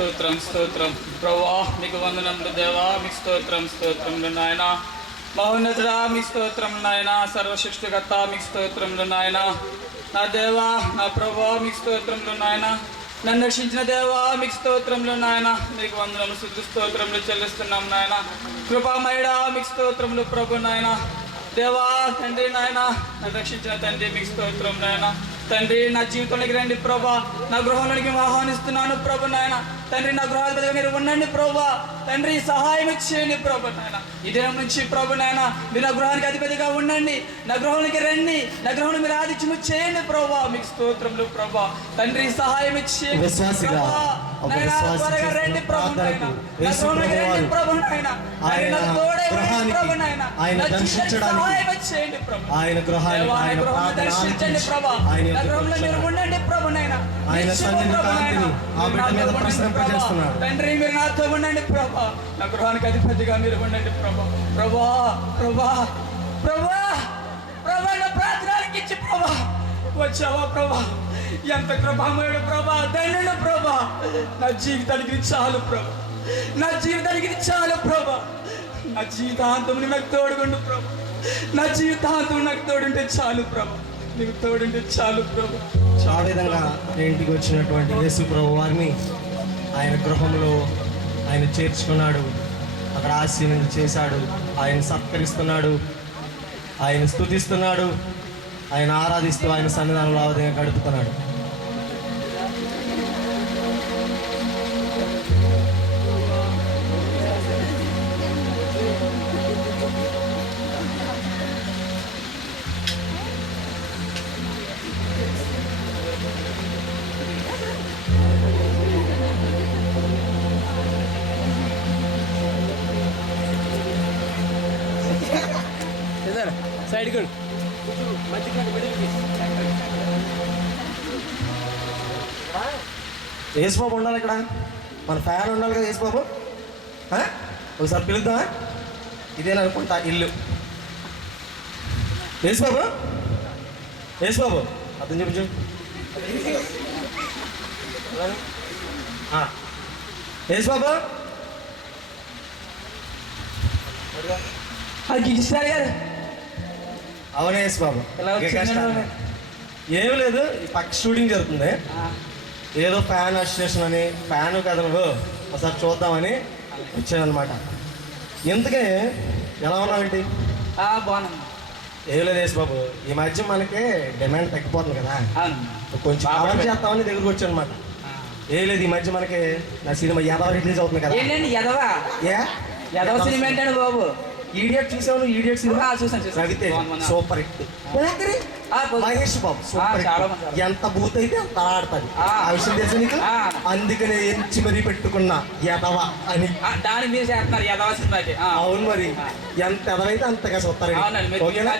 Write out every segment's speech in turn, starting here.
స్తోత్రం స్తోత్రం. ప్రభా మీకు వందనములు దేవా మీకు స్తోత్రం స్తోత్రములు నాయన. మహోన్నతుడా మీ స్తోత్రం నాయన. సర్వశిష్టికర్త మీకు స్తోత్రములు నాయన. నా దేవా నా ప్రభా మీకు స్తోత్రములు నాయన. నన్ను రక్షించిన దేవా మీకు స్తోత్రములు నాయన. మీకు వందనములు శుద్ధి స్తోత్రములు చెల్లిస్తున్నాం నాయన. కృపామయుడా మీకు స్తోత్రములు ప్రభు నాయన. దేవా తండ్రి నాయన. నన్ను రక్షించిన తండ్రి మీకు స్తోత్రం నాయన. తండ్రి నా జీవితంలోకి రండి ప్రభా. నా గృహంలోనికి ఆహ్వానిస్తున్నాను ప్రభు నాయన. తండ్రి నా గృహాల దగ్గర మీరు ఉండండి ప్రభా. తండ్రి సహాయం చేయండి ప్రభు నాయన. ఈ దినం నుంచి ప్రభు నాయన మీరు నా గృహానికి అధిపతిగా ఉండండి. నా గృహంలోకి రండి. నా గృహంలో మీరు ఆదిత్యము చేయండి ప్రభా. మీకు స్తోత్రములు ప్రభా. తండ్రి సహాయం చేయండి ప్రభా. ఒక విశ్వాసి ఆయన గృహానికి ఆయన దర్శించడానికి ఆయన గృహానికి ఆయన ఆయన ఆయన సన్నిధి కాంతిని ఆ బిడ్డ మీద ప్రసరింపజేస్తున్నాడు. తండ్రి మీరు నాతో ఉండండి ప్రభా. నా గృహానికి అధిపతిగా మీరు ఉండండి ప్రభా. ప్రభా ప్రభా ప్రభా. ప్రభా నా ప్రార్థనకి ఇచ్చి ప్రభా. వచ్చావా ప్రభా? ఎంత కృపామయుడు ప్రభా ధన్యుడు ప్రభా. నా జీవితానికి చాలు ప్రభా. నా జీవితానికి చాలు ప్రభా. నా జీవితాంతం నాకు తోడుగుండు ప్రభా. నా జీవితాంతం నాకు తోడుంటే చాలు ప్రభా. నీకు తోడుంటే చాలు ప్రభా. ఆ విధంగా ఇంటికి వచ్చినటువంటి యేసు ప్రభు వారిని ఆయన గృహంలో ఆయన చేర్చుకున్నాడు. అక్కడ ఆశీర్వదం చేశాడు ఆయన సత్కరిస్తున్నాడు. ఆయన స్తుతిస్తున్నాడు. ఆయన ఆరాధిస్తూ ఆయన సన్నిధానంలో ఆ విధంగా గడుపుతున్నాడు. యేసుబాబు ఉండాలి ఇక్కడ? మన ఫ్యాన్ ఉండాలి కదా యేసుబాబు? ఒకసారి పిలుద్దామా? ఇదేననుకుంటా ఇల్లు. యేసుబాబు యేసుబాబు అతను చూపించు. యేసుబాబు కిషోర్ గారు. అవునే యేసుబాబు? ఏం లేదు పక్క షూటింగ్ జరుగుతుంది. ఏదో ఫ్యాన్ అసోసియేషన్ అని ఫ్యాన్ కదా నువ్వు. ఒకసారి చూద్దామని వచ్చానమాట ఎందుకే ఎలా ఉన్నావేంటి బాగున్నాను. ఏం లేదు బాబు ఈ మధ్య మనకి డిమాండ్ తగ్గిపోతుంది కదా. కొంచెం కవర్ చేద్దామని దగ్గరకు వచ్చాను అనమాట ఏ లేదు ఈ మధ్య మనకి నా సినిమా యాదవ రిలీజ్ అవుతుంది కదా. ఏ ఎదవ సినిమా ఏంటండి బాబు? ఈడియట్ చూసావు ఈడియట్ సినిమా? చూసాను. Raviteja. Super hit. Mahesh Babu super. ఎంత బూత్ అయితే అంత ఆడుతుంది ఆ. విషయం తెలుసు నీకు. అందుకనే ఎంచి మరీ పెట్టుకున్నా యదవ అని. దాని మీద చేస్తున్నారు ఎదవ సినిమాకి. ఆ. అవును మరి. ఎంత ఎదవైతే అంతగా చూస్తారు. ఓకేనా?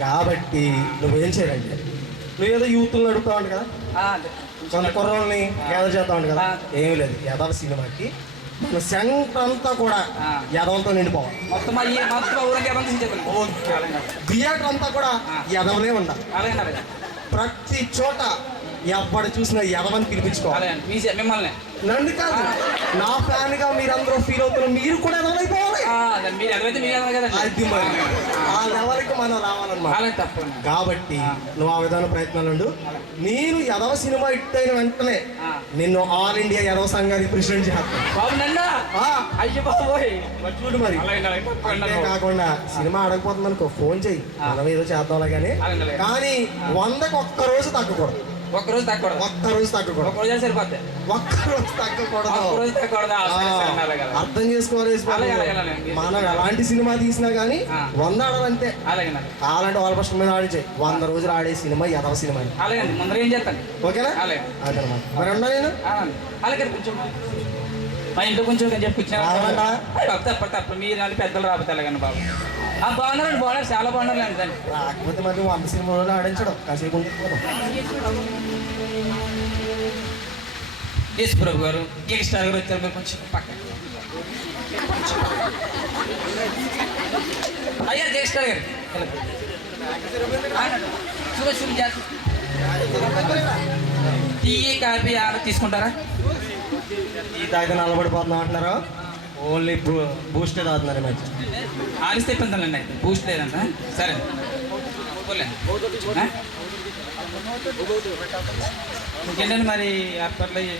కాబట్టి నువ్వేం చేయాలంటే నువ్వు ఏదో యూత్ నడుపుతా ఉంటు కదా. కొంత కుర్రోల్ని గ్యాదర్ చేస్తా ఉంటు కదా. ఏమీ లేదు. యదవ సినిమాకి మన సెంటర్ అంతా కూడా. యదవలతో నిండిపోవాలి. మొత్తం థియేటర్ అంతా కూడా ఆ. యదవనే ఉండాలి. ప్రతి చోట ఎవ్వడు చూసినా యదవని పిలిపించుకోవాలి? మిమ్మల్ని. నన్ను కాదు. నా ఫ్యాన్గా మీరందరూ ఫీల్ అవుతున్నారు. మీరు కూడా ఎదవైపోవాలి అదే మీరు. ఎదవ ఆ లెవెల్కి మనం రావాలన్నమాట. కాబట్టి నువ్వు ఆ విధాన ప్రయత్నాలు ఉండు. నేను యదవ సినిమా హిట్ అయిన వెంటనే. నిన్ను ఆల్ ఇండియా యదవ సంఘానికి ప్రెసిడెంట్ చేస్తాను. మరి చూడు అంతే కాకుండా సినిమా ఆడకపోతుంది అనుకో ఫోన్ చెయ్యి ఆ. మనం ఏదో చేద్దాంలే కానీ. కానీ వందకు ఒక్క రోజు తగ్గకూడదు. ఒక్క రోజు తగ్గకూడదు ఒక్క రోజు తగ్గకూడదు ఒక రోజు సరిపోద్ది ఒక్క రోజు తగ్గకూడదు ఒక్క రోజు తగ్గకూడదు. అర్థం చేసుకోవాలి. మనం ఎలాంటి సినిమా తీసినా కానీ. వంద ఆడాలంటే అలాగే కావాలంటే వాళ్ళ పక్షం మీద ఆడించే. వంద రోజులు ఆడే సినిమా యదవ సినిమా అలాగే ముందర ఏం చేస్తాను? ఓకేనా? అలాగే. మరి ఉండా నేను? అలాగే కొంచెం మా ఇంట్లో కొంచెం కొంచెం చెప్పి రావాలా? తప్ప మీరు వాళ్ళు పెద్దలు రాబోతే అలాగండి బాబు. ఆ బాగున్నారండి బాగున్నారు. చాలా బాగున్నారు అండి రాకపోతే మళ్ళీ వంద సినిమాలో ఆడించడం. కాసేపు యేసు ప్రభు గారు కేక్ స్టార్ గారు వచ్చారు మీరు కొంచెం పక్క అయ్యా కేక్ స్టార్ గారు. చూడ చూడ టీ కాఫీ ఆడ తీసుకుంటారా? ఈ తాగితే నల్లబడిపోతున్నాం అంటున్నారు? ఓన్లీ బూస్టే తాగుతున్నారు మధ్య. ఆరిస్తే పెంచాలండి బూస్ట్ లేదంట. సరే. ఆ? ఇంకేంటండి మరి అయ్యి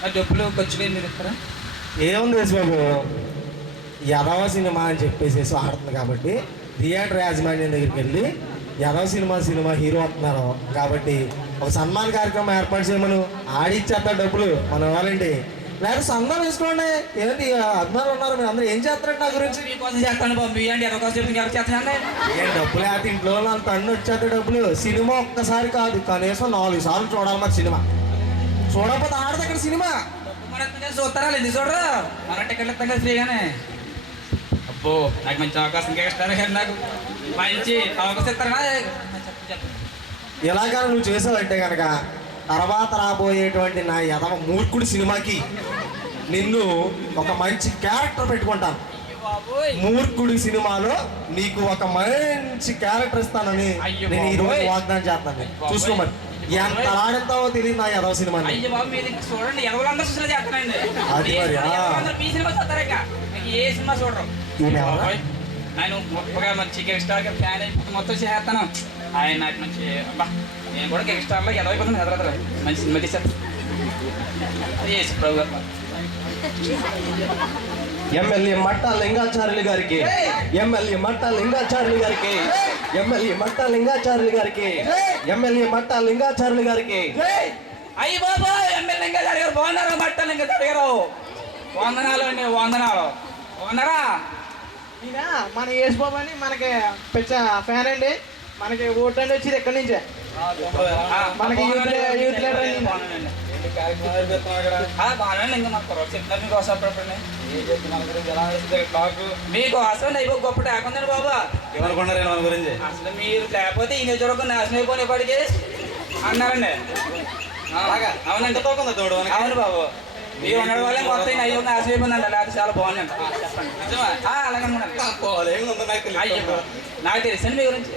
మరి డబ్బులు ఖర్చులు మీరు ఇస్తారా ఏముంది బాబు యదవ సినిమా అని చెప్పేసి ఆడుతుంది కాబట్టి థియేటర్ యాజమాన్యం దగ్గరికి వెళ్ళి యదవ సినిమా సినిమా హీరో వస్తున్నారు కాబట్టి ఒక సన్మాన కార్యక్రమం ఏర్పాటు చేయమను. ఆడిచ్చేస్తారు డబ్బులు మనం ఇవ్వాలండి. లేకపోతే సందర్భం తీసుకోండి ఏంటి అభిమానులు ఉన్నారు మీరు అందరూ ఏం చేస్తారండి నా గురించి? మీకోసం చేస్తాను బాబు. మీ అండి ఎవరి కోసం చెప్పి ఎవరు చేస్తానండి. ఏం డబ్బులు అయితే ఇంట్లో అంత అన్ని వచ్చేస్తే డబ్బులు. సినిమా ఒక్కసారి కాదు కనీసం నాలుగు సార్లు చూడాలి మరి సినిమా. చూడకపోతే ఆడదు అక్కడ సినిమా. చూస్తారా? లేదు చూడరా? మన టికెట్లు ఫ్రీగానే. అబ్బో నాకు మంచి అవకాశం ఇస్తారు నాకు మంచి అవకాశం ఇస్తారా ఇలాగా నువ్వు చేసావంటే కనుక తర్వాత రాబోయేటువంటి నా యదవ మూర్ఖుడి సినిమాకి నిన్ను ఒక మంచి క్యారెక్టర్ పెట్టుకుంటాను మూర్ఖుడి సినిమాలో నీకు ఒక మంచి క్యారెక్టర్ ఇస్తానని నేను ఈ రోజు బాబోయ్. వాగ్దానం చేస్తాను బాబోయ్. ఎంత ఆడతావో తెలియదు నా యదవ సినిమాని అయ్యో బాబు మీరు చూడండి ఎవరందరూ చూసినా చేస్తానండి అది మరి, మీ సినిమా చూస్తారా ఇక? ఏ సినిమా చూడరు. నేను గొప్పగా మంచి కిక్ స్టార్గా ఫ్యాన్ అయిపోతే మొత్తం చేస్తాను ఆయన నాకు మంచి నేను కూడా కిక్ స్టార్లో ఎలా అయిపోతున్నాను ఎదురు మంచి సినిమా యేసు ప్రభు గారు. ఎమ్మెల్యే మట్ట లింగాచార్యులు గారికి ఎమ్మెల్యే మట్ట లింగాచార్యులు గారికి ఎమ్మెల్యే మట్ట లింగాచార్యులు గారికి ఎమ్మెల్యే మట్ట లింగాచార్యులు గారికి. అయ్యి బాబా ఎమ్మెల్యే లింగాచారి గారు బాగున్నారా? మట్ట లింగాచారి గారు? వందనాలు అండి వందనాలు. బాగున్నారా ఈయన మన యేసుబాబు అని మనకి పెద్ద ఫ్యాన్ అండి. మనకి ఓట్లు అండి వచ్చేది ఎక్కడి నుంచే? ఆ, మనకి యూత్ యూత్ లీడర్ ఇంకా చెప్తున్నారు మీకోసం అప్పుడప్పుడు మీకోసం అయిపో గొప్ప టాకుందండి బాబా. ఏమనుకున్నారు మన గురించి? అసలు మీరు లేకపోతే ఈ నియోజకవర్గం నాశనం అయిపోయినప్పటికీ అన్నారండి. ఆ, అవునండి అవును బాబు. మీరు ఉండడం వల్ల మొత్తం అయ్యో నాశనం అయిపోయిందండి లేకపోతే చాలా బాగుందండి ఆ, చెప్పండి. ఆ, అలాగే నాకు తెలుసండి మీ గురించి.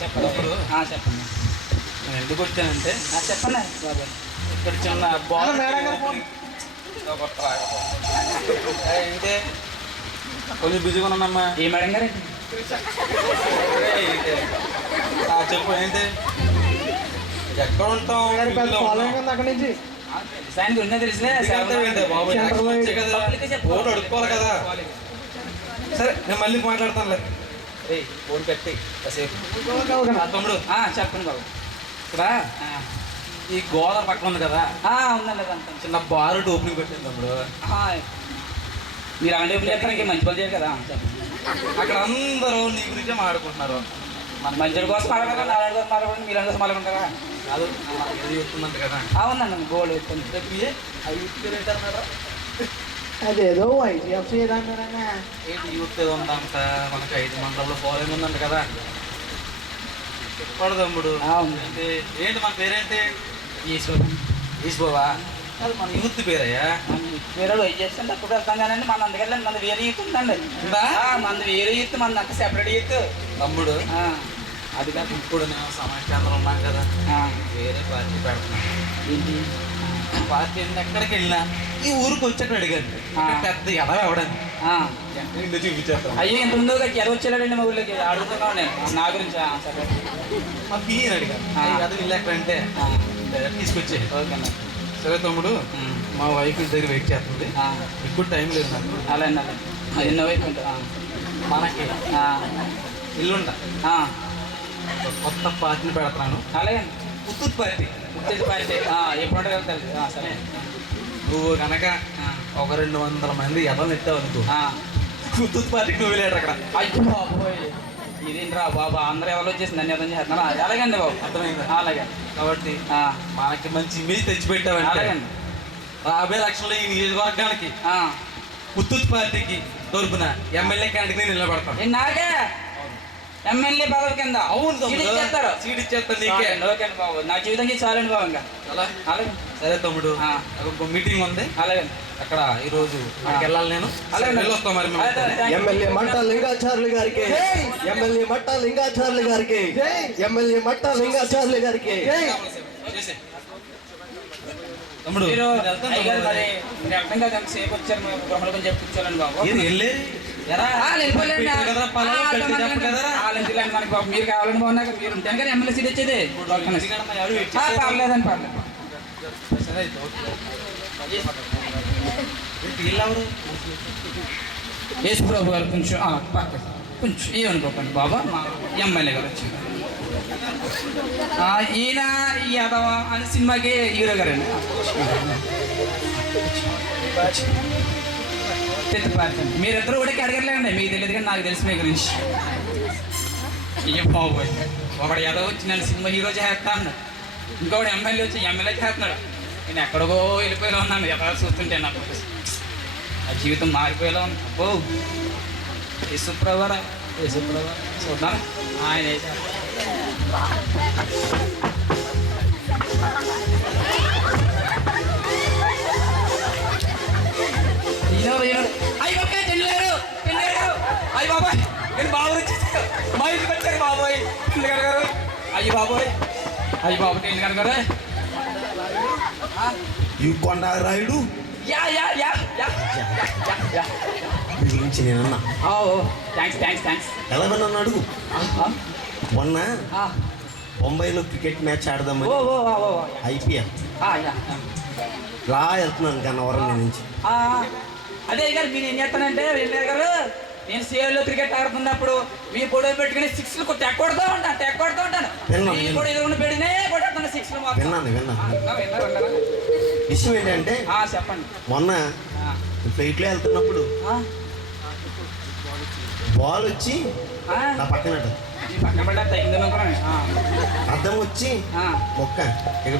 చెప్పండి. చెప్పండి. నేను ఎందుకు వచ్చానంటే ఆ, చెప్పండి. బాబు ఇక్కడ చిన్న గారు ఫోన్. ఏంటి? కొంచెం బిజీగా ఉన్నానమ్మా. ఏ మేడం గారండి ఆ, చెప్పు ఏంటి? ఎక్కడ ఉంటాం గారి పెద్ద ఊళ్ళో ఫాలోయింగ్ ఉంటాం. ఉంది అక్కడి నుంచి. సాయం గురించి తెలిసిలే ఇదంతా ఏంటి? బాబు. ఓటు అడుక్కోవాలి కదా. సరే నేను మళ్ళీ మాట్లాడతానులే. ఏయ్ ఫోన్ పెట్టి కాసేపు. తమ్ముడు. ఆ, చెప్పండి బాబు. ఇక్కడ ఆ, ఈ గోదావరి పక్కన ఉంది కదా. ఆ, ఉందండి అదంతా చిన్న బారు ఓపెనింగ్ పెట్టింది ఆ, మీరు అలాంటి ఎప్పుడు చెప్పడానికి మంచి పని చేయాలి కదా. అక్కడ అందరూ నీ గురించే మాట్లాడుకుంటున్నారు. మన మంచి కోసం మాట్లాడారా నారాయణ కోసం మాట్లాడండి మీరు అందరూ మాట్లాడుకుంటారా? కాదు ఇది చెప్తుందంట కదా. ఉందండి గోల్డ్ ఏ? ఆ యూత్ పేరు ఏంటన్నారా అదేదో వైజీఎఫ్సీ ఏదన్నారన్నా ఏంటి యూత్ ఏదో ఉందంట. మనకి ఐదు మండలంలో ఫాలోయింగ్ ఉందంట కదా. ఉంది. ఏంటి మన పేరేంటి? ఈశ్వరం బాబా అది మన యూత్ పేరయ్యా? వేరే వెయిట్ చేస్తుంటే అప్పుడు వెళ్తాం కానీ మన అందుకెళ్ళండి మన వేరే ఈత్ ఉందండి. మనది వేరే ఈత్ మనది అంత సెపరేట్ ఈత్ తమ్ముడు అది కాదు ఇప్పుడు నేను సమాజ కేంద్రం ఉన్నాం కదా. వేరే పార్టీ పెడుతున్నాను ఏంటి? పార్టీ ఎక్కడికి వెళ్ళినా ఈ ఊరికి అడిగాను ఆ. ఇక్కడ పెద్ద ఎడవ నిన్ను చూపించేస్తాను. అయ్యో ఇంత ముందు ఎద వచ్చేలాడండి మా ఊళ్ళోకి అడుగుతున్నాను నేను. నా గురించి సరే. మా పియ్యని అడిగాను ఆ. ఈ కథ ఇల్లు ఎక్కడంటే ఆ, తీసుకొచ్చే. ఓకే. సరే తమ్ముడు. మా వైఫ్ దగ్గర వెయిట్ చేస్తుంది. ఎక్కువ టైం లేదు నాకు. అలాగే అది ఎన్నో వైపు ఉంటుంది? మనకి. ఇల్లుంట. కొత్త పార్టీని పెడతాను. అలాగే పుత్తూరు పార్టీ. ఉత్తేజ పార్టీ. ఎప్పుడు తెలుసు సరే. నువ్వు కనుక ఒక రెండు వందల మంది ఎదలు ఎత్తావు అనుకో ఆ. పుత్తూరు పార్టీకి నువ్వు వెళ్ళాడు అక్కడ. అయ్యో బాబోయ్. ఇదేంట్రా బాబు? అందరూ ఎవరు వచ్చేసి నన్ను అర్థం చేస్తున్నారా. అలాగండి బాబు? అర్థమైందా. అలాగే. కాబట్టి మనకి మంచి ఇమేజ్ తెచ్చిపెట్టావంటే అలాగండి. రాబోయే లక్షల్లో ఈ నియోజకవర్గానికి ఆ, పుత్తూరు పార్టీకి తరపున ఎమ్మెల్యే క్యాండిడేట్ నేను నిలబడతాను నాకే? ఎమ్మెల్యే పదవి కింద. అవును సీట్ ఇచ్చేస్తారు. సీట్ ఇచ్చేస్తాను నీకే. ఓకే బాబు. నా జీవితం చాలండి బాబు ఇంకా. అలా అలాగే. సరే తమ్ముడు మీటింగ్ ఉంది. అలాగే. అక్కడ ఈ రోజు వెళ్ళాలి నేను. అలాగే. వెళ్ళొస్తాం మరి. ఎమ్మెల్యే మట్ట లింగాచార్యులు గారికి. ఎమ్మెల్యే మట్ట లింగాచార్యులు గారికి. ఎమ్మెల్యే మట్ట లింగాచార్యులు గారికి. తమ్ముడు, మీరు అర్థం కాదు ఎంతసేపు వచ్చారు మీరు గృహలో కొంచెం చెప్పి కూర్చోాలండి బాబు. బాబు మీరు కావాలని బాగున్నాక మీరు ఉంటాను కానీ ఎమ్మెల్యే సీట్ వచ్చేది? పర్లేదండి పర్లేదు. యేసు ప్రభు గారు కొంచెం పక్క కొంచెం ఏమనుకోకండి బాబా మా ఎమ్మెల్యే గారు వచ్చింది ఈయన ఈ యాదవ అని సినిమాకి హీరో గారండి తెత్తిపారకండి మీరిద్దరు కూడా అడగలేండి మీకు తెలియదు కానీ నాకు తెలిసి మీ గురించి అయ్యో బాబోయ్. ఒకడు యాదవ్ వచ్చి నన్ను సినిమా హీరో చేస్తా అన్నాడు. ఇంకోటి ఎమ్మెల్యే వచ్చి ఎమ్మెల్యే చేస్తున్నాడు. నేను ఎక్కడికో వెళ్ళిపోయినా ఉన్నాను. ఎక్కడ చూస్తుంటే నాకు ఆ జీవితం మారిపోయేలా ఉంది. అబ్బో. యేసుప్రవరా యేసుప్రవరా చూద్దాం. ఆయన అయ్యి బాబాయ్ తినలేరు తినలేరు బాబాయ్ నేను బాబు వచ్చేసారు మా ఇంటికి వచ్చారు బాబాయ్. గారు బాబాయ్. అయ్య బాబు గారు ఆ, ఈ Konda Rayudu yeah yeah yeah yeah yeah. గురించి నేనన్నా. థ్యాంక్స్ థ్యాంక్స్ థ్యాంక్స్ ఎలా విన్నాను అడుగు. మొన్న బొంబాయిలో క్రికెట్ మ్యాచ్ ఆడదామని ఐపీఎల్. ఆ, యా రా వెళ్తున్నాను గన్నవరం నుంచి. అదే గారు మీరు ఏం చేస్తానంటే వెళ్ళారు గారు. నేను సీఎల్లో క్రికెట్ ఆడుతున్నప్పుడు మీ పొడవు పెట్టుకుని సిక్స్ తెక్కొడుతూ ఉంటాను తెక్కొడుతూ ఉంటాను. మీ. కూడా పెడినే కొట్టేస్తాను సిక్స్ విన్నాను విన్నాను విషయం ఏంటంటే చెప్పండి. మొన్న ఫ్లైట్లో వెళ్తున్నప్పుడు బాల్ వచ్చి నా పక్కన అద్దం వచ్చి. మొక్క ఇక్కడ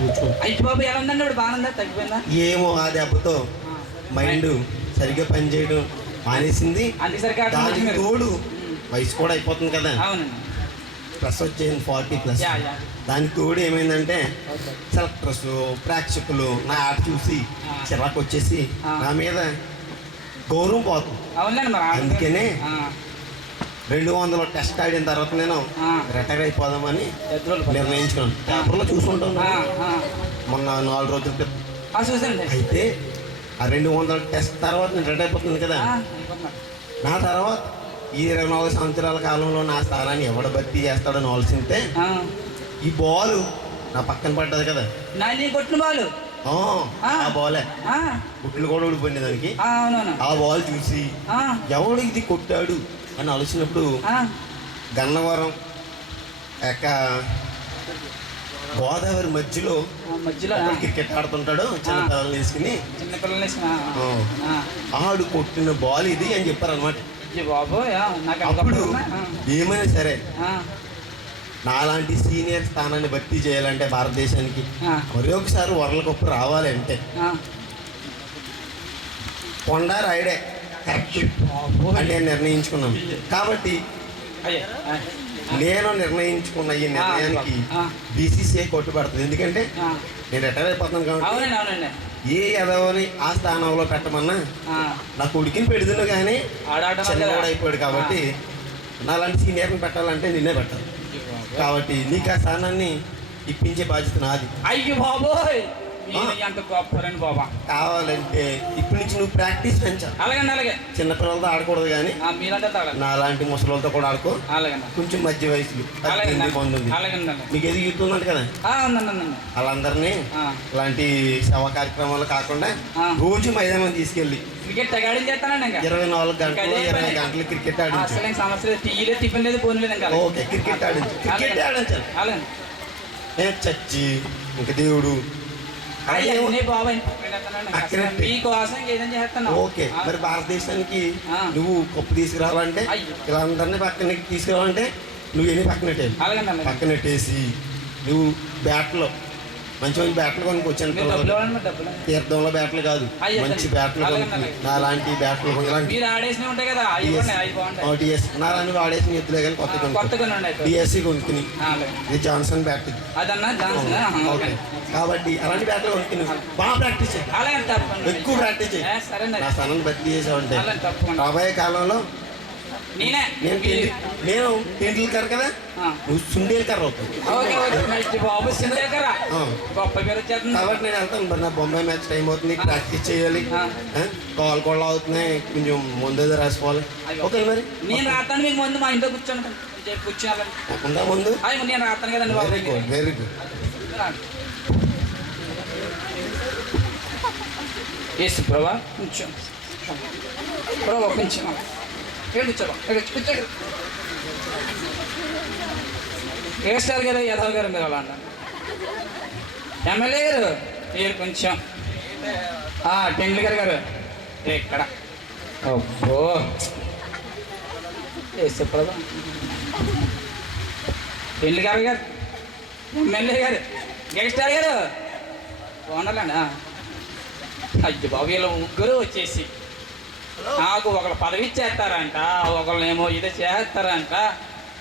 అయ్యి బాబు ఎలా ఉందండి ఇప్పుడు బాగుందా? తగ్గిపోయిందా? ఏమో ఆ దెబ్బతో. మైండ్ సరిగ్గా పనిచేయడం మానేసింది దానికి తోడు వయసు కూడా అయిపోతుంది కదా ప్లస్ వచ్చేసింది ఫార్టీ ప్లస్. దానికి తోడు ఏమైందంటే సెలెక్టర్స్ ప్రేక్షకులు నా ఆట చూసి. చిరాకు వచ్చేసి. నా మీద గౌరవం పోతుంది. అందుకనే రెండు వందల టెస్ట్ ఆడిన తర్వాత నేను. రిటైర్ అయిపోదామని. నిర్ణయించుకున్నాను పేపర్లో చూసుకుంటాను. మొన్న నాలుగు రోజుల క్రితం అయితే ఆ రెండు వందల టెస్ట్ తర్వాత నేను రిటైర్ అయిపోతుంది కదా. నా తర్వాత ఈ ఇరవై నాలుగు సంవత్సరాల కాలంలో నా స్థానాన్ని ఎవడ భర్తీ చేస్తాడని ఆలోచిస్తే. ఈ బాల్ నా పక్కన పడ్డది కదా. కొట్టిన బాలు. ఆ, బాలే. గుట్లు కూడా ఊడిపోయింది దానికి. ఆ, బాల్ చూసి ఎవడు ఇది కొట్టాడు అని ఆలోచినప్పుడు గన్నవరం యొక్క గోదావరి మధ్యలో మధ్యలో క్రికెట్ ఆడుతుంటాడు చిన్న ఆ. పిల్లల్ని వేసుకుని చిన్న పిల్లల్ని వేసిన, ఆ, ఆ, ఆ. ఆడు కొట్టిన బాల్ ఇది అని చెప్పారు అనమాట అప్పుడు ఏమైనా సరే నాలాంటి సీనియర్ స్థానాన్ని భర్తీ చేయాలంటే భారతదేశానికి మరి ఒకసారి వరల్డ్ కప్ రావాలి అంటే. కొండా రాయుడే. కరెక్ట్ అని నేను నిర్ణయించుకున్నాను కాబట్టి నేను నిర్ణయించుకున్న ఈ నిర్ణయానికి. బీసీసీఐ కొట్టుబడుతుంది. ఎందుకంటే. నేను రిటైర్ అయిపోతున్నాను కాబట్టి ఏ ఎదవని ఆ స్థానంలో పెట్టమన్నా నా కొడుకుని పెడుతున్నా కానీ చిన్నవాడు? అయిపోయాడు కాబట్టి నాలాంటి సీనియర్ని పెట్టాలంటే నిన్నే పెట్టాలి. కాబట్టి నీకు ఆ స్థానాన్ని ఇప్పించే బాధ్యత నాది. అయ్యో బాబోయ్. బాబా. కావాలంటే ఇప్పటి నుంచి నువ్వు ప్రాక్టీస్ పెంచాలి అలాగండి అలాగే. చిన్నపిల్లలతో ఆడకూడదు కానీ మీరంతా తాగండి. నాలాంటి ముసలితో కూడా ఆడుకో. అలాగండి. కొంచెం మధ్య వయసులు. మీకు ఎదుగు యూత్ కదా? వాళ్ళందరినీ. ఇలాంటి సేవా కార్యక్రమాలు కాకుండా. రోజు మైదానం తీసుకెళ్ళి క్రికెట్ ఇరవై నాలుగు గంటలు ఇరవై. గంటలు క్రికెట్ అసలు ఆడించాలి ఇంక సమస్య లేదు. టిఫిన్ లేదు లేదు. ఓకే క్రికెట్ అలాగే. ఆడించాలి. అలాగే చచ్చి ఇంక దేవుడు అయ్యే బాబాయ్ మీకోసం ఏదైనా చేస్తాను ఓకే మరి భారతదేశానికి. నువ్వు కప్పు తీసుకురావాలంటే. ఇలా అందరినీ పక్కన తీసుకురావాలంటే నువ్వు ఎన్ని పక్కన పెట్టేయాలి అలాగండి అలాగే పక్కన పెట్టేసి నువ్వు బ్యాట్లో మంచి మంచి బ్యాట్లు కొనుక్కొచ్చాను. తీర్థంలో బ్యాట్లు కాదు. మంచి. బ్యాట్లు కొనుక్కు. నా లాంటి బ్యాట్లు కొనలాంటి మీరు ఆడేసినవి ఉంటాయి కదా అవి ఇవ్వండి అవి బాగుంటాయి. టీఎస్ నా లాంటి వాడేసిన ఎత్తులే కానీ కొత్త కొనుక్కో డిఎస్సి కొనుక్కుని. ఇది జాన్సన్ బ్యాట్ ఓకే. కాబట్టి అలాంటి బ్యాట్లు కొనుక్కుని బాగా ప్రాక్టీస్ ఎక్కువ ప్రాక్టీస్ నా చేసావంటే. అలాగే తప్పకుండా. రాబోయే కాలంలో నేనే? నేను టెంట్లు కర్ర కదా. నువ్వు సుండేలు కర్ర కాబట్టి నేను వెళ్తాను. నా బొంబాయి మ్యాచ్ టైం అవుతుంది. ప్రాక్టీస్ చేయాలి? కాల్ కూడా అవుతున్నాయి. కొంచెం ముందు రాసుకోవాలి. ఓకే మరి. నేను రాస్తాను మీకు ముందు మా ఇంట్లో కూర్చోండి. ఉందా ముందు. నేను రాస్తాను కదండి very good very good Yesu Prabha కొంచెం ప్రభా కొంచెం ఏడు కూర్చోబా గారు యాదవ్ గారు మీరు అలా ఎమ్మెల్యే గారు మీరు కొంచెం. టెండూల్కర్ గారు గారు ఇక్కడ. అబ్బో. చెప్పదా టెండూల్కర్ గారు గారు ఎమ్మెల్యే గారు గెస్టార్ గారు. బాగుండాలండి అయ్యి బాబు ఇలా ముగ్గురు వచ్చేసి. నాకు ఒకళ్ళు పదవి ఇచ్చేస్తారంట ఒకళ్ళేమో ఇది చేస్తారంట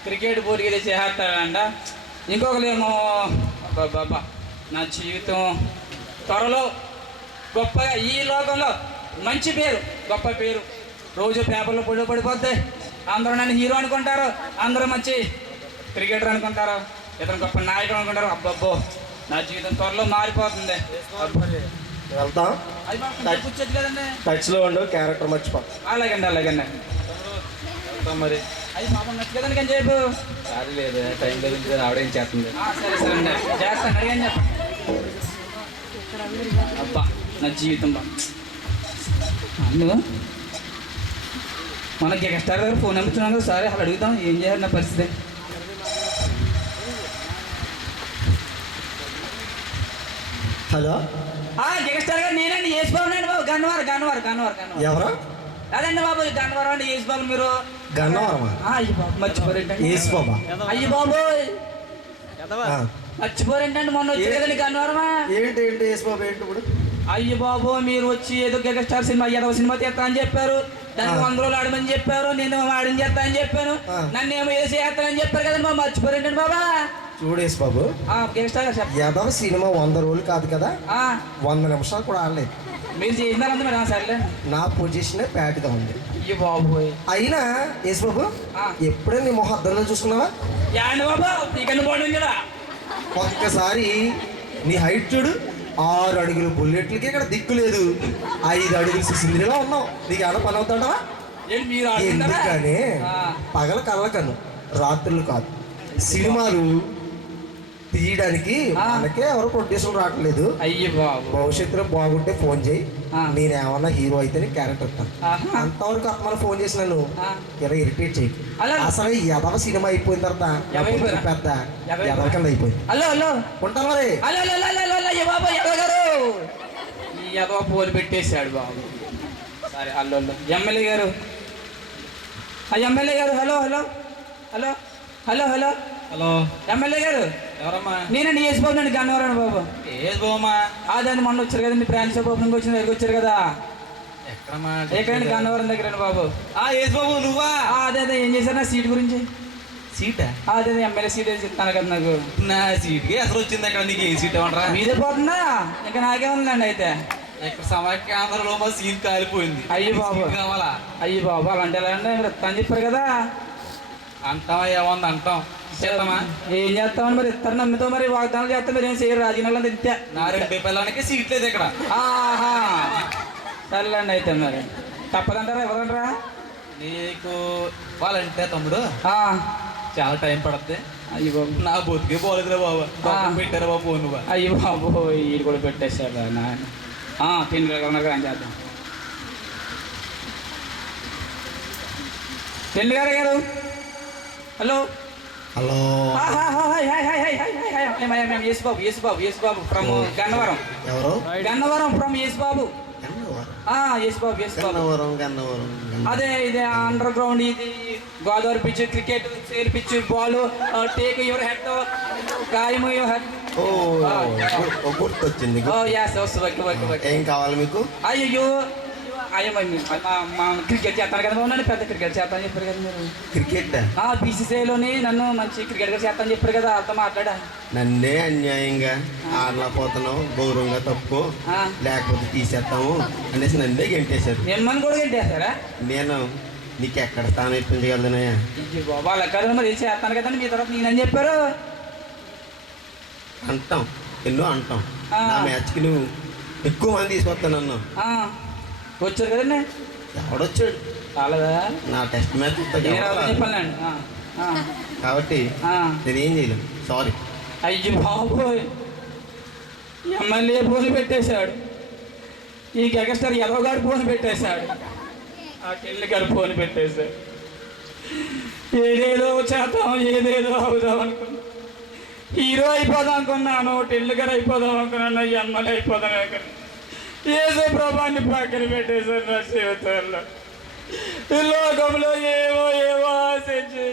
క్రికెట్ బోర్డు ఇది చేస్తారంట ఇంకొకరేమో బాబా నా జీవితం త్వరలో గొప్పగా ఈ లోకంలో మంచి పేరు గొప్ప పేరు. రోజు పేపర్లో పొడి పడిపోద్ది. అందరూ నన్ను హీరో అనుకుంటారు అందరూ మంచి క్రికెటర్ అనుకుంటారు ఇతను గొప్ప నాయకుడు అనుకుంటారు. అబ్బబ్బో నా జీవితం త్వరలో మారిపోతుంది. వెళ్తాం టచ్లో ఉండు క్యారెక్టర్ మర్చిపో అలాగండి అలాగండి. మరి. అది పాపం కానీ చెప్పు లేదు టైం లేదు ఆవిడేం చేస్తుంది? ఆ, సరే సరే అండి. చేస్తాను అడిగాను చెప్పండి అబ్బా నా జీవితం బా అన్ను? మనకి ఎక్స్ట్రా గారు ఫోన్ కదా సరే అలా అడుగుతాం ఏం చేయాలి నా పరిస్థితి? హలో? జగస్టార్ గారు నేనండి యేసుబాబు అండి బాబు. గన్నవారు గన్నవారు గన్నవారు గన్నవారు. ఎవరు? అదండి బాబు గన్నవరం అండి యేసుబాబు మీరు. గన్నవరమా? ఆ, అయ్యి బాబు మర్చిపోరేంటండి ఏసు బాబా అయ్యి బాబు. మర్చిపోరేంటండి మొన్న వచ్చి కదండి గన్నవరమా? ఏంటి ఏంటి ఏసు బాబా ఏంటి ఇప్పుడు? అయ్య బాబు మీరు వచ్చి ఏదో గెగ స్టార్ సినిమా ఏదో సినిమా తీస్తా అని చెప్పారు. దానికి. వంద రోజులు ఆడమని చెప్పారు నేను ఆడని చేస్తా అని చెప్పాను. నన్ను ఏమో వేసి చేస్తానని చెప్పారు కదండి బాబు మర్చిపోరేంటండి బాబా. చూడు యేసు బాబు. యదవ సినిమా వంద రోజులు కాదు కదా? వంద నిమిషాలు కూడా ఆడలేదు మీరు మరి సర్లే. నా పొజిషనే ప్యాట్గా ఉంది. బాబు అయినా యేసు బాబు. ఎప్పుడే నీ మొహం అద్దంలో చూసుకున్నావా? యాండి బాబు? ఇకన్నా పోవడం కదా ఒక్కసారి నీ హైట్ చూడు. ఆరు అడుగులు బుల్లెట్లకి ఇక్కడ దిక్కు లేదు. ఐదు అడుగులు సిసింద్రిలో ఉన్నావు. నీకు ఏమైనా పని అవుతాడా ఎందుకని. పగల కళ్ళకను రాత్రులు కాదు. సినిమాలు తీయడానికి. మనకే ఎవరు ప్రొడ్యూసర్ రావట్లేదు. అయ్య బాబు. భవిష్యత్తులో బాగుంటే ఫోన్ చేయి. ఆ. నేనేమన్నా హీరో అయితే క్యారెక్టర్ ఇస్తాను. అంతవరకు అత్తమాన ఫోన్ చేసినాను. ఇలా ఇరిటేట్ చేయి. అలా- అసలు ఈ యదవ సినిమా అయిపోయిన తర్వాత పెద్ద? యదవ కింద అయిపోయింది. Hello hello. ఉంటాను మరి. ఎదవ ఎదవ పోలు పెట్టేశాడు బాబు. సరే హలో హలో. ఎమ్మెల్యే గారు. ఎమ్మెల్యే గారు hello hello. Hello hello hello. Hello. MLA గారు. ఎవరమ్మా? నేనండి యేసు బాబు నన్ను గన్నవరాను బాబు. ఏది బావమ్మా అదండి మొన్న వచ్చారు కదండి ఫ్రాన్స్ ఓపెనింగ్ వచ్చిన దగ్గర వచ్చారు కదా. ఎక్కడండి? గన్నవరం దగ్గర బాబు. ఆ బాబు నువ్వా? అదే అదే ఏం చేశారు? నా సీట్ గురించి? సీటా? అదే ఎమ్మెల్యే సీట్ ఇస్తాను కదా నాకు. నా సీట్కి అసలు వచ్చింది అక్కడ నీకు ఏ సీట్ ఇవ్వనరా మీదే పోతుందా? ఇంకా నాకే ఉందండి అయితే. ఇక్కడ సమాఖ్య ఆంధ్రలో మా సీట్ కాలిపోయింది. అయ్యో బాబు. కావాలా? అయ్యి బాబు అలాంటి ఎలా అండి మీరు ఇస్తాను చెప్పారు కదా. అంటావా ఏముంది అంటాం. చేద్దామా ఏం చేస్తామని మరి? ఇస్తారు నమ్మితో మరి వాగ్దానాలు చేస్తే మీరు ఏం చేయరు? రాజీనాలు తింటే నా రెండు పిల్లలకి సీట్ లేదు ఇక్కడ. ఆహా. సర్లేండి అయితే మరి. తప్పదంటారా? ఎవరంటారా? నీకు వాళ్ళంటే తమ్ముడు. చాలా టైం పడుతుంది అయ్యి. బాబు నా బతికే పోలేదురా బాబు. పెట్టారా బాబు ఫోన్ అయ్యి బాబు వీడు కూడా పెట్టేశాడు నాయన. ఆ, తిండి ఉన్నారు అని చేద్దాం. గారు గారు. Hello. Hello Yesu Babu Yesu Babu Yesu Babu from Gannavaram ఎవరు గన్నవరం ఫ్రమ్ యేసు బాబు గన్నవరం ఆ యేసు బాబు యేసు బాబు గన్నవరం గన్నవరం అదే ఇది అండర్ గ్రౌండ్ ఇది Godavari pitch cricket sale pitch ball take your head గాయము యువర్ హెడ్ ఓ గు- ఓ, గుర్తొచ్చింది ఏం కావాలి మీకు అయ్యో అయ్యో మా క్రికెట్ చేస్తాను కదా ఉన్నాను పెద్ద క్రికెట్ చేస్తాను చెప్పారు కదా మీరు. క్రికెట్? ఆ బీసీసీఐలోని నన్ను మంచి క్రికెట్ చేస్తాను చెప్పారు కదా వాళ్ళతో మాట్లాడా? నన్నే అన్యాయంగా ఆడలేకపోతున్నావు గౌరవంగా తప్పుకో ఆ. లేకపోతే తీసేస్తాము అనేసి నన్నే గెంటేశారు. మిమ్మల్ని కూడా గెంటేస్తారా నేను నీకు ఎక్కడ స్థానం ఇప్పించగలదనయ్యా ఇంక బాబా అలా కదా మరి చేస్తాను కదండి మీ తర్వాత నేనని చెప్పారు? అంటాం ఎన్నో అంటాం. నా మ్యాచ్కి నువ్వు ఎక్కువ మంది తీసుకొస్తాను ఆ, వచ్చారు కదండి? ఎవడొచ్చాడు? రాలేదా? నా టెస్ట్ మ్యాచ్ ఆ, కాబట్టి. నేనేం చేయలేను. సారీ అయ్యి బాబోయ్. ఎమ్మెల్యే ఫోన్ పెట్టేశాడు. ఈ గెగస్టర్ ఎదవగాడు ఫోన్ పెట్టేశాడు. ఆ కెళ్ళి గారు ఫోన్ పెట్టేశాడు. ఏదేదో చేద్దాం ఏదేదో అవుదాం అనుకున్నా. హీరో అయిపోదాం అనుకున్నాను టెల్లు గారు అయిపోదాం అనుకున్నాను ఎమ్మెల్యే అయిపోదాం అనుకున్నాను ఏసు ప్రభాన్ని పక్కన పెట్టేశారు నా జీవితంలో. ఈ లోకంలో ఏవో ఏవో ఆశించి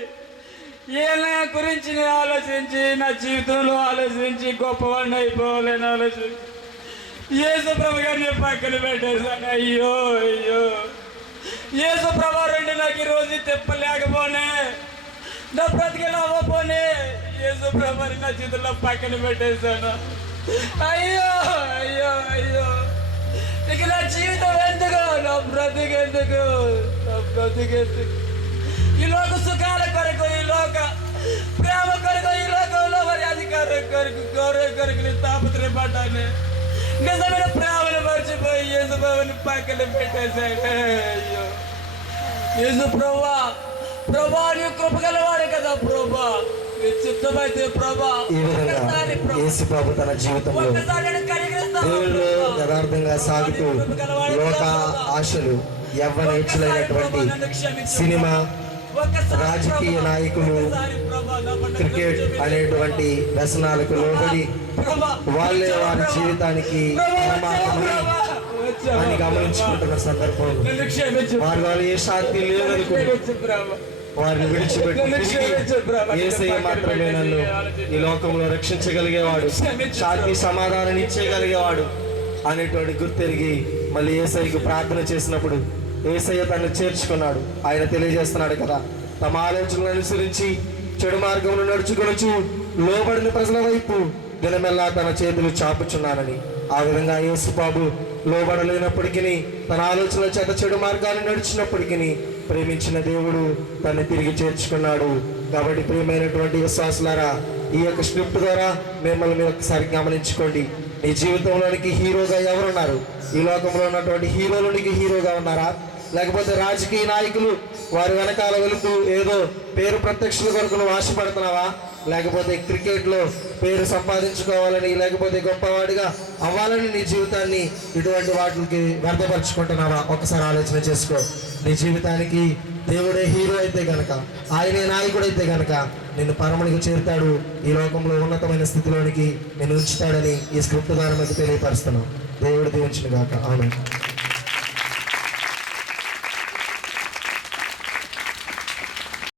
ఏ నా గురించి నేను ఆలోచించి నా జీవితంలో ఆలోచించి గొప్పవాడిని అయిపోవాలని ఆలోచించి యేసు గారిని పక్కన పెట్టేశాను. అయ్యో అయ్యో. యేసు రెండు నాకు ఈ రోజు తిప్పలేకపోనే నా బ్రతికేలా అవ్వపోనే యేసు నా జీవితంలో పక్కన పెట్టేశాను. అయ్యో అయ్యో అయ్యో. ఇక నా జీవితం ఎందుకు నా బ్రతికెందుకు నా బ్రతికెందుకు ఈ లోక సుఖాల కొరకు ఈ లోక ప్రేమ కొరకు ఈ లోకంలో మరి అధికారం కొరకు గౌరవం కొరకు నేను తాపత్రయపడ్డాను నిజమైన ప్రేమను మర్చిపోయి యేసు ప్రభుని పక్కన పెట్టేశాడు అయ్యో యేసు ప్రభా ప్రభా నీ కృపగలవాడు కదా ప్రభా ఈ విధంగా ప్రభా, యేసుబాబు తన జీవితంలో దేవుళ్ళు? యథార్థంగా సాగుతూ లోక ఆశలు యవ్వనేచ్చులైనటువంటి సినిమా రాజకీయ నాయకులు క్రికెట్ అనేటువంటి వ్యసనాలకు లోబడి వాళ్ళే వారి జీవితానికి అని గమనించుకుంటున్న సందర్భంలో వారి వాళ్ళు ఏ శాంతి లేదనుకుంటే వారిని విడిచిపెట్టి ఏసయ్య మాత్రమే నన్ను ఈ లోకంలో రక్షించగలిగేవాడు శాంతి సమాధానం ఇచ్చేయగలిగేవాడు అనేటువంటి గుర్తెరిగి మళ్ళీ ఏసయ్యకు ప్రార్థన చేసినప్పుడు ఏసయ్య తను చేర్చుకున్నాడు. ఆయన తెలియజేస్తున్నాడు కదా తమ ఆలోచనలు అనుసరించి చెడు మార్గంలో నడుచుకొనొచ్చు లోబడిన ప్రజల వైపు దినమెల్లా తన చేతులు చాపుచున్నానని. ఆ విధంగా యేసుబాబు లోబడలేనప్పటికీ తన ఆలోచనల చేత చెడు మార్గాన్ని నడిచినప్పటికీ ప్రేమించిన దేవుడు తను తిరిగి చేర్చుకున్నాడు. కాబట్టి ప్రియమైనటువంటి విశ్వాసులారా ఈ యొక్క స్క్రిప్ట్ ద్వారా మిమ్మల్ని మీరు ఒకసారి గమనించుకోండి. నీ జీవితంలోనికి హీరోగా ఎవరున్నారు? ఈ లోకంలో ఉన్నటువంటి హీరోలోనికి హీరోగా ఉన్నారా? లేకపోతే రాజకీయ నాయకులు వారి వెనకాల వెలుపు ఏదో పేరు ప్రత్యక్షల కొరకు నువ్వు ఆశపడుతున్నావా లేకపోతే క్రికెట్లో పేరు సంపాదించుకోవాలని లేకపోతే గొప్పవాడిగా అవ్వాలని నీ జీవితాన్ని ఇటువంటి వాటికి వ్యర్థపరుచుకుంటున్నావా? ఒకసారి ఆలోచన చేసుకో. నీ జీవితానికి దేవుడే హీరో అయితే గనక ఆయనే నాయకుడు అయితే గనక నిన్ను పరమనికి చేరుతాడు. ఈ లోకంలో ఉన్నతమైన స్థితిలోనికి నేను ఉంచుతాడని ఈ స్క్రిప్ట్ ద్వారా మీకు తెలియపరుస్తున్నాను దేవుడు దీవించిన గాక అవును